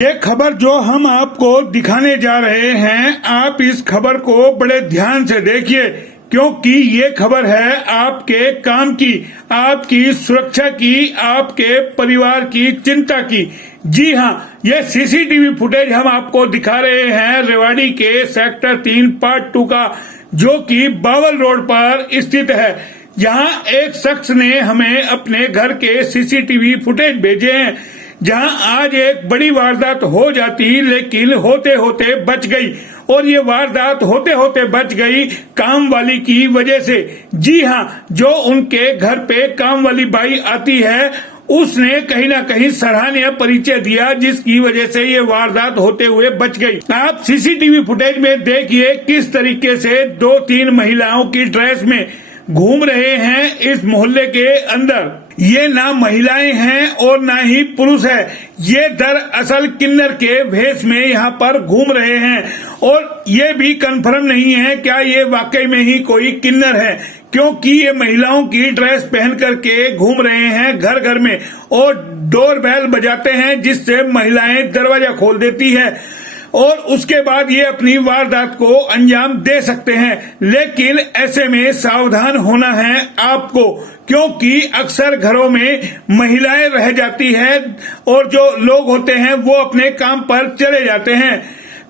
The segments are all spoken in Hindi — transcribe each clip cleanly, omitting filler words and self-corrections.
ये खबर जो हम आपको दिखाने जा रहे हैं, आप इस खबर को बड़े ध्यान से देखिए, क्योंकि ये खबर है आपके काम की, आपकी सुरक्षा की, आपके परिवार की चिंता की। जी हाँ, ये सीसीटीवी फुटेज हम आपको दिखा रहे हैं रेवाड़ी के सेक्टर 3 पार्ट 2 का, जो कि बावल रोड पर स्थित है। जहां एक शख्स ने हमें अपने घर के सीसीटीवी फुटेज भेजे हैं, जहां आज एक बड़ी वारदात हो जाती, लेकिन होते होते बच गई। और ये वारदात होते होते बच गई काम वाली की वजह से। जी हाँ, जो उनके घर पे काम वाली बाई आती है, उसने कहीं ना कहीं सराहनीय परिचय दिया, जिसकी वजह से ये वारदात होते हुए बच गई। आप सीसीटीवी फुटेज में देखिए किस तरीके से 2-3 महिलाओं की ड्रेस में घूम रहे हैं इस मोहल्ले के अंदर। ये ना महिलाएं हैं और ना ही पुरुष है, ये दरअसल किन्नर के भेष में यहाँ पर घूम रहे हैं। और ये भी कंफर्म नहीं है क्या ये वाकई में ही कोई किन्नर है, क्योंकि ये महिलाओं की ड्रेस पहन करके घूम रहे हैं घर घर में और डोर बेल बजाते हैं, जिससे महिलाएं दरवाजा खोल देती है और उसके बाद ये अपनी वारदात को अंजाम दे सकते हैं। लेकिन ऐसे में सावधान होना है आपको, क्योंकि अक्सर घरों में महिलाएं रह जाती है और जो लोग होते हैं वो अपने काम पर चले जाते हैं।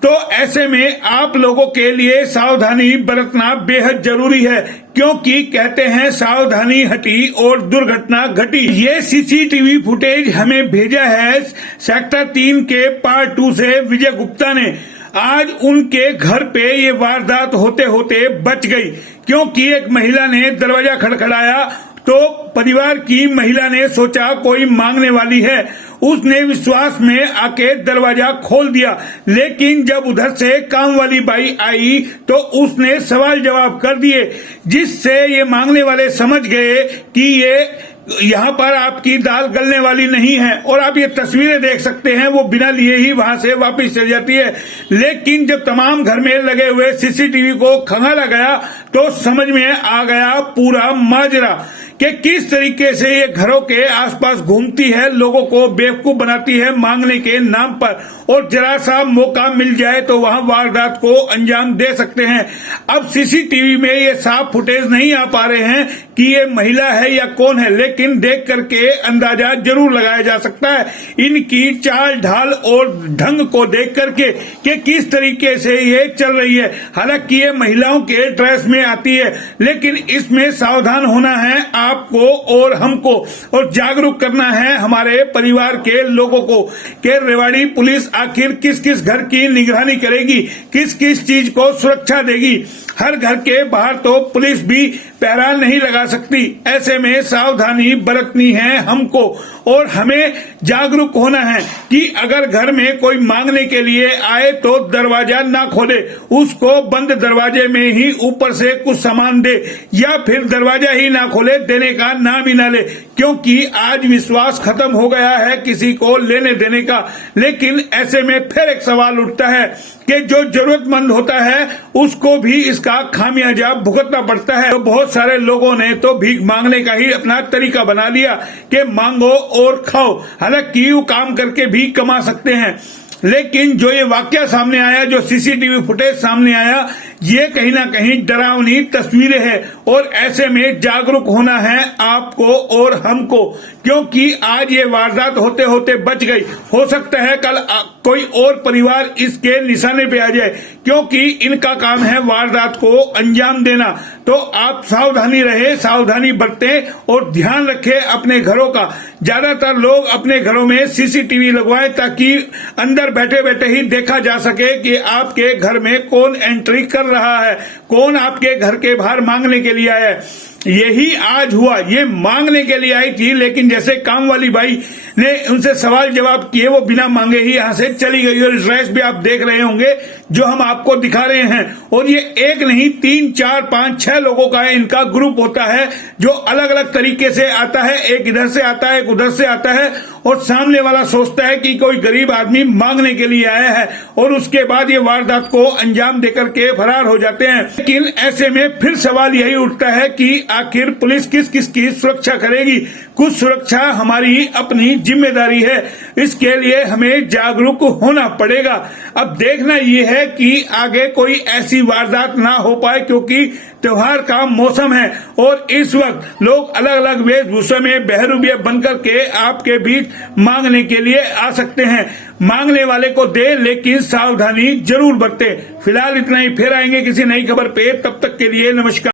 तो ऐसे में आप लोगों के लिए सावधानी बरतना बेहद जरूरी है, क्योंकि कहते हैं सावधानी हटी और दुर्घटना घटी। ये सीसीटीवी फुटेज हमें भेजा है सेक्टर 3 के पार्ट 2 से विजय गुप्ता ने। आज उनके घर पे ये वारदात होते होते बच गई, क्योंकि एक महिला ने दरवाजा खड़खड़ाया तो परिवार की महिला ने सोचा कोई मांगने वाली है, उसने विश्वास में आके दरवाजा खोल दिया। लेकिन जब उधर से काम वाली बाई आई तो उसने सवाल जवाब कर दिए, जिससे ये मांगने वाले समझ गए कि ये यहाँ पर आपकी दाल गलने वाली नहीं है। और आप ये तस्वीरें देख सकते हैं, वो बिना लिए ही वहां से वापस चली जाती है। लेकिन जब तमाम घर में लगे हुए सीसीटीवी को खंगाला गया तो समझ में आ गया पूरा माजरा कि किस तरीके से ये घरों के आसपास घूमती है, लोगों को बेवकूफ बनाती है मांगने के नाम पर, और जरा सा मौका मिल जाए तो वहां वारदात को अंजाम दे सकते हैं। अब सीसीटीवी में ये साफ फुटेज नहीं आ पा रहे हैं कि ये महिला है या कौन है, लेकिन देख करके अंदाजा जरूर लगाया जा सकता है इनकी चाल ढाल और ढंग को देख करके कि किस तरीके से ये चल रही है। हालांकि ये महिलाओं के ड्रेस में आती है, लेकिन इसमें सावधान होना है आपको और हमको, और जागरूक करना है हमारे परिवार के लोगों को कि रेवाड़ी पुलिस आखिर किस किस घर की निगरानी करेगी, किस किस चीज को सुरक्षा देगी। हर घर के बाहर तो पुलिस भी पहरा नहीं लगा सकती। ऐसे में सावधानी बरतनी है हमको, और हमें जागरूक होना है कि अगर घर में कोई मांगने के लिए आए तो दरवाजा ना खोले, उसको बंद दरवाजे में ही ऊपर से कुछ सामान दे, या फिर दरवाजा ही ना खोले, देने का नाम ही ना ले, क्योंकि आज विश्वास खत्म हो गया है किसी को लेने देने का। लेकिन ऐसे में फिर एक सवाल उठता है कि जो जरूरतमंद होता है उसको भी इसका खामियाजा भुगतना पड़ता है। तो बहुत सारे लोगों ने तो भीख मांगने का ही अपना तरीका बना लिया कि मांगो और खाओ। हालांकि वो काम करके भी कमा सकते हैं, लेकिन जो ये वाकया सामने आया, जो सीसीटीवी फुटेज सामने आया, ये कहीं ना कहीं डरावनी तस्वीरें हैं। और ऐसे में जागरूक होना है आपको और हमको, क्योंकि आज ये वारदात होते होते बच गई। हो सकता है कल कोई और परिवार इसके निशाने पे आ जाए, क्योंकि इनका काम है वारदात को अंजाम देना। तो आप सावधानी रहे, सावधानी बरतें और ध्यान रखें अपने घरों का। ज्यादातर लोग अपने घरों में सीसीटीवी लगवाएं, ताकि अंदर बैठे बैठे ही देखा जा सके कि आपके घर में कौन एंट्री कर रहा है, कौन आपके घर के बाहर मांगने के लिए आया है। यही आज हुआ, ये मांगने के लिए आई थी, लेकिन जैसे काम वाली बाई ने उनसे सवाल जवाब किए, वो बिना मांगे ही यहाँ से चली गई। और ड्रेस भी आप देख रहे होंगे जो हम आपको दिखा रहे हैं। और ये एक नहीं 3, 4, 5, 6 लोगों का इनका ग्रुप होता है, जो अलग अलग तरीके से आता है। एक इधर से आता है, एक उधर से आता है, और सामने वाला सोचता है कि कोई गरीब आदमी मांगने के लिए आया है, और उसके बाद ये वारदात को अंजाम देकर के फरार हो जाते हैं। लेकिन ऐसे में फिर सवाल यही उठता है कि आखिर पुलिस किस किस की सुरक्षा करेगी। कुछ सुरक्षा हमारी अपनी जिम्मेदारी है, इसके लिए हमें जागरूक होना पड़ेगा। अब देखना ये है कि आगे कोई ऐसी वारदात ना हो पाए, क्योंकि त्योहार का मौसम है और इस वक्त लोग अलग अलग वेशभूषा में बहरूपिया बनकर के आपके बीच मांगने के लिए आ सकते हैं। मांगने वाले को दे, लेकिन सावधानी जरूर बरते। फिलहाल इतना ही, फिर आएंगे किसी नई खबर पे, तब तक के लिए नमस्कार।